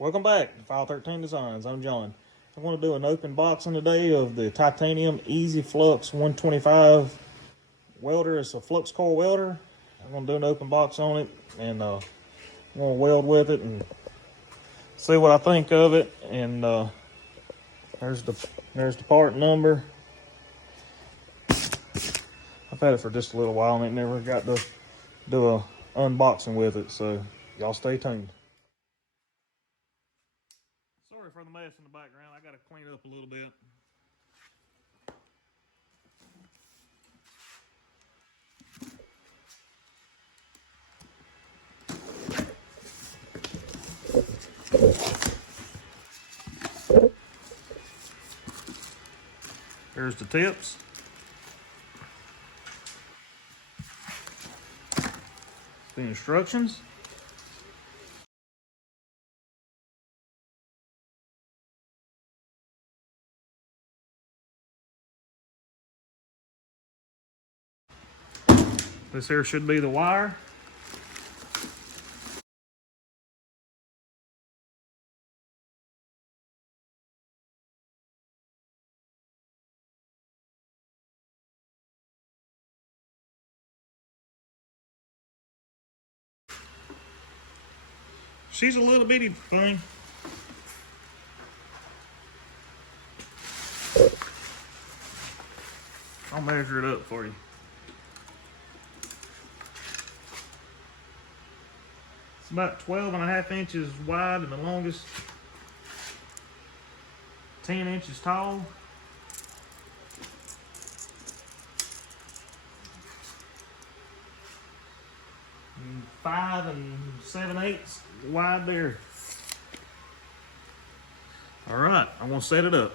Welcome back to File 13 Designs. I'm John. I'm going to do an open boxing today of the titanium Easy-Flux 125 welder. It's a flux core welder. I'm going to do an open box on it, and I'm going to weld with it and see what I think of it. And there's the part number. I've had it for just a little while and it never got to do a unboxing with it, so y'all stay tuned. Sorry for the mess in the background. I got to clean it up a little bit. There's the tips. The instructions. This here should be the wire. She's a little bitty thing. I'll measure it up for you. It's about 12.5 inches wide and the longest 10 inches tall. And 5 7/8 wide there. All right, I'm gonna set it up.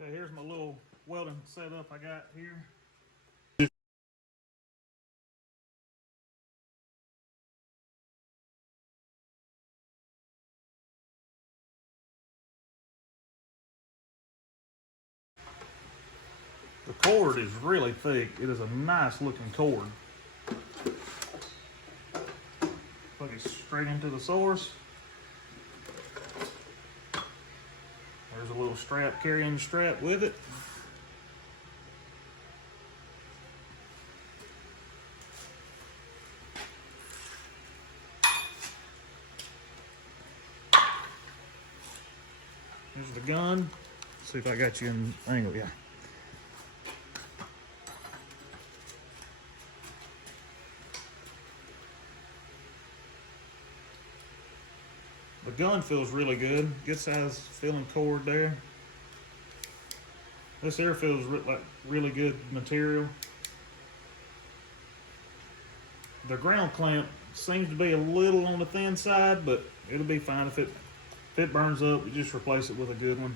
Okay, here's my little welding setup I got here. The cord is really thick. It is a nice looking cord. Plug it straight into the source. There's a little strap, carrying strap with it. Here's the gun. Let's see if I got you in angle. Yeah. The gun feels really good. Good size feeling cord there. This here feels like really good material. The ground clamp seems to be a little on the thin side, but it'll be fine. If it burns up, you just replace it with a good one.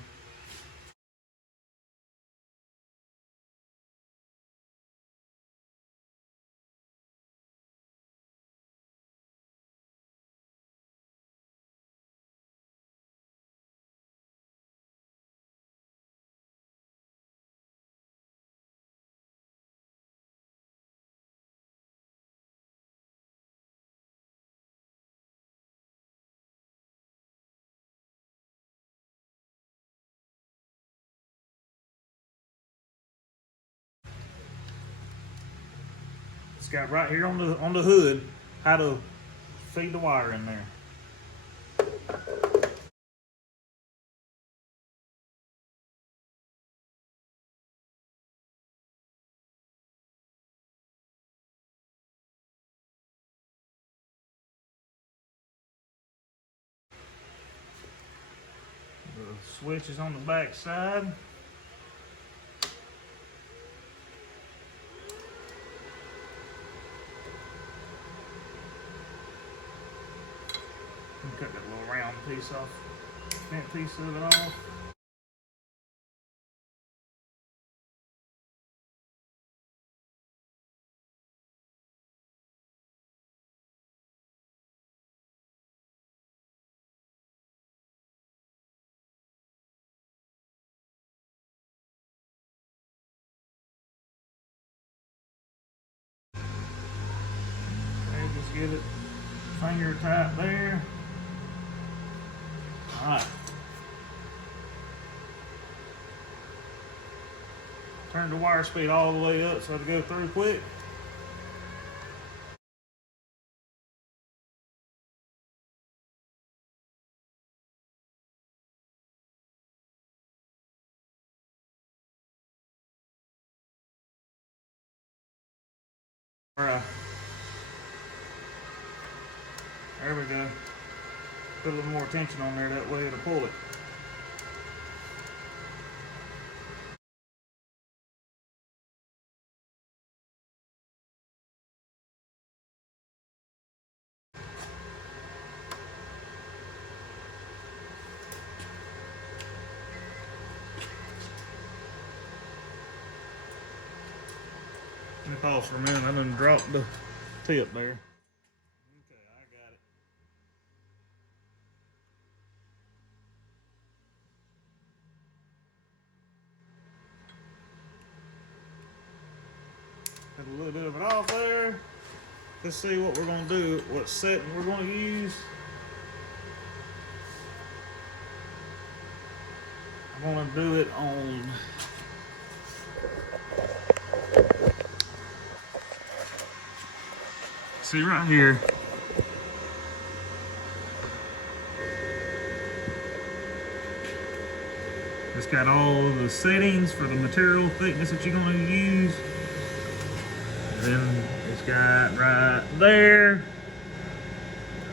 It's got right here on the hood how to feed the wire in there. The switch is on the back side. Cut that little round piece off, that piece of it off. Okay, just get it finger tight there. Alright. Turn the wire speed all the way up so it'll go through quick. Alright. There we go. Put a little more tension on there, that way it'll pull it. Let me pause for a minute. I done dropped the tip there. Okay, I got it. Got a little bit of it off there. Let's see what we're going to do, what setting we're going to use. I'm going to do it on see right here. It's got all the settings for the material thickness that you're going to use. And then it's got right there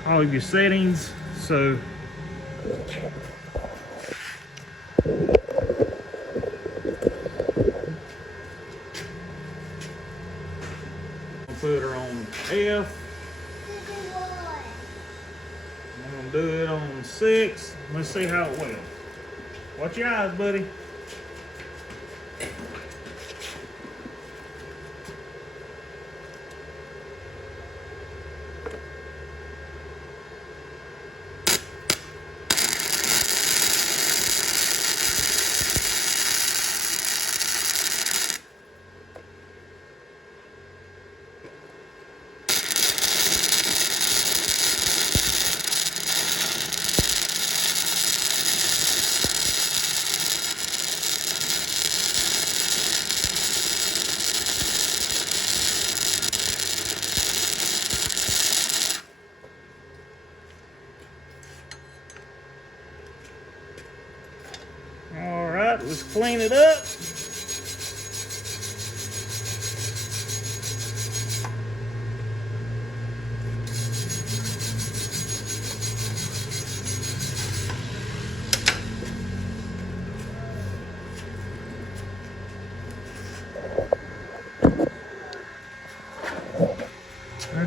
all of your settings. So I'll put her on F. I'm gonna do it on 6. Let's see how it welds. Watch your eyes, buddy. All right, let's clean it up.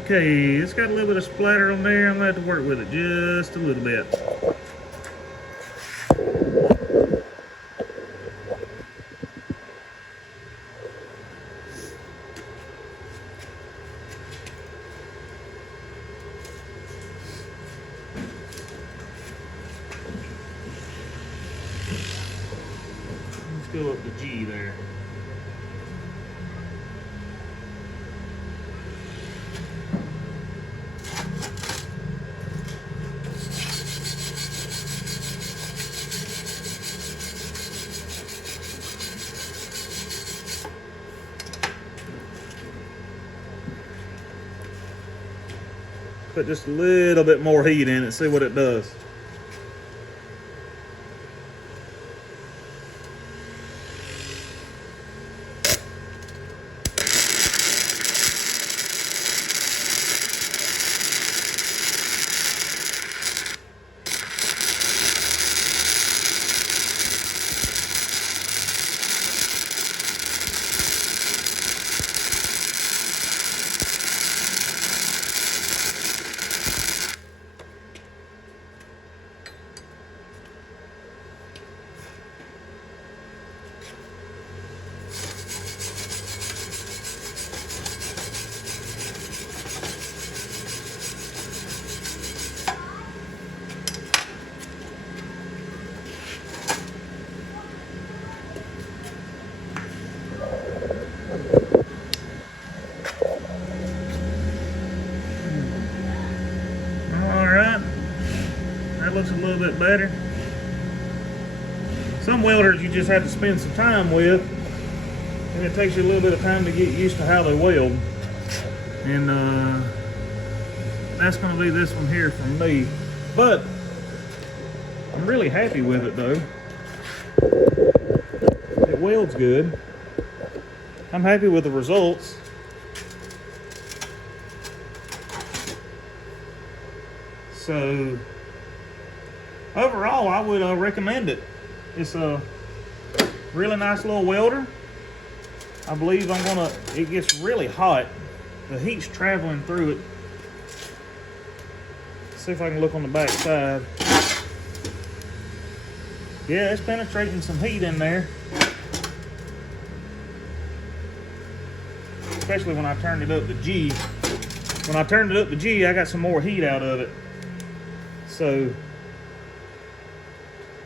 Okay, it's got a little bit of splatter on there. I'm gonna have to work with it just a little bit. Let's go up to G there. Put just a little bit more heat in it, see what it does. Looks a little bit better. Some welders you just have to spend some time with, and it takes you a little bit of time to get used to how they weld. And that's going to be this one here for me. But I'm really happy with it though. It welds good. I'm happy with the results. So overall, I would recommend it. It's a really nice little welder. I believe it gets really hot. The heat's traveling through it. See if I can look on the back side. Yeah, it's penetrating some heat in there. Especially when I turned it up to G. When I turned it up to G, I got some more heat out of it. So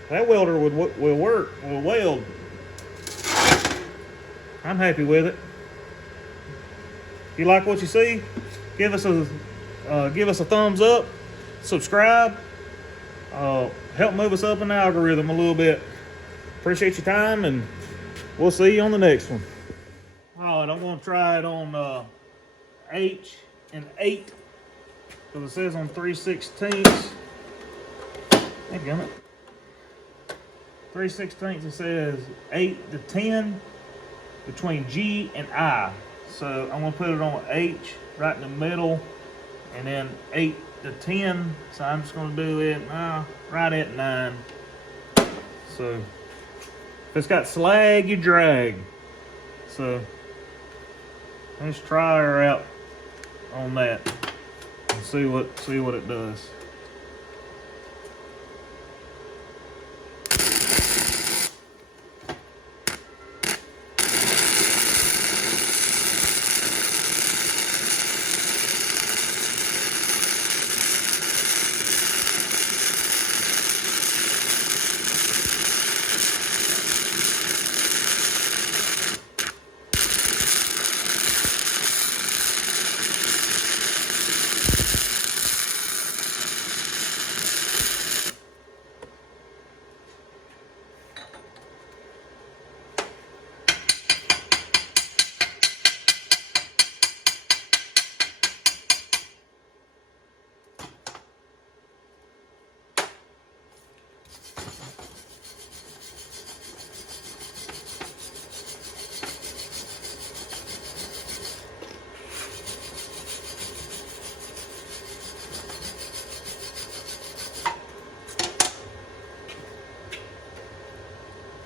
that welder will weld. I'm happy with it. If you like what you see, give us a thumbs up, subscribe, help move us up in the algorithm a little bit. Appreciate your time, and we'll see you on the next one. All right, I'm going to try it on H and 8 because it says on 3/16. Dadgummit. 3/16 it says 8 to 10 between G and I. So I'm gonna put it on H right in the middle, and then 8 to 10. So I'm just gonna do it right at 9. So if it's got slag, you drag. So let's try her out on that and see what it does.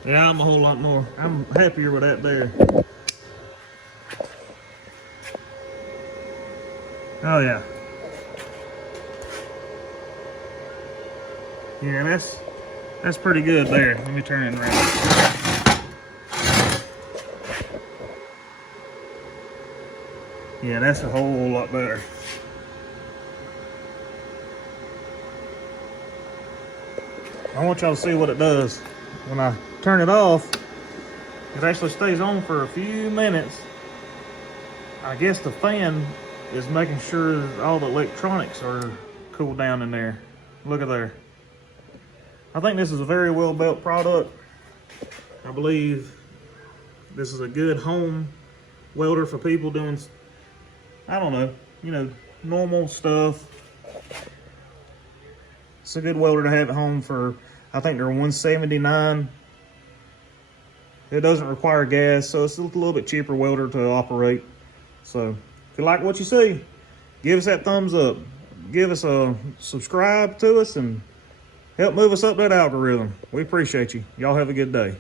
Yeah, I'm a whole lot more. I'm happier with that there. Oh yeah. Yeah, that's pretty good there. Let me turn it around. Yeah, that's a whole lot better. I want y'all to see what it does. When I turn it off, it actually stays on for a few minutes. I guess the fan is making sure that all the electronics are cooled down in there. Look at there. I think this is a very well built product. I believe this is a good home welder for people doing, I don't know, normal stuff. It's a good welder to have at home for, I think they're $179. It doesn't require gas, so it's a little bit cheaper welder to operate. So if you like what you see, give us that thumbs up. Give us a subscribe to us and help move us up that algorithm. We appreciate you. Y'all have a good day.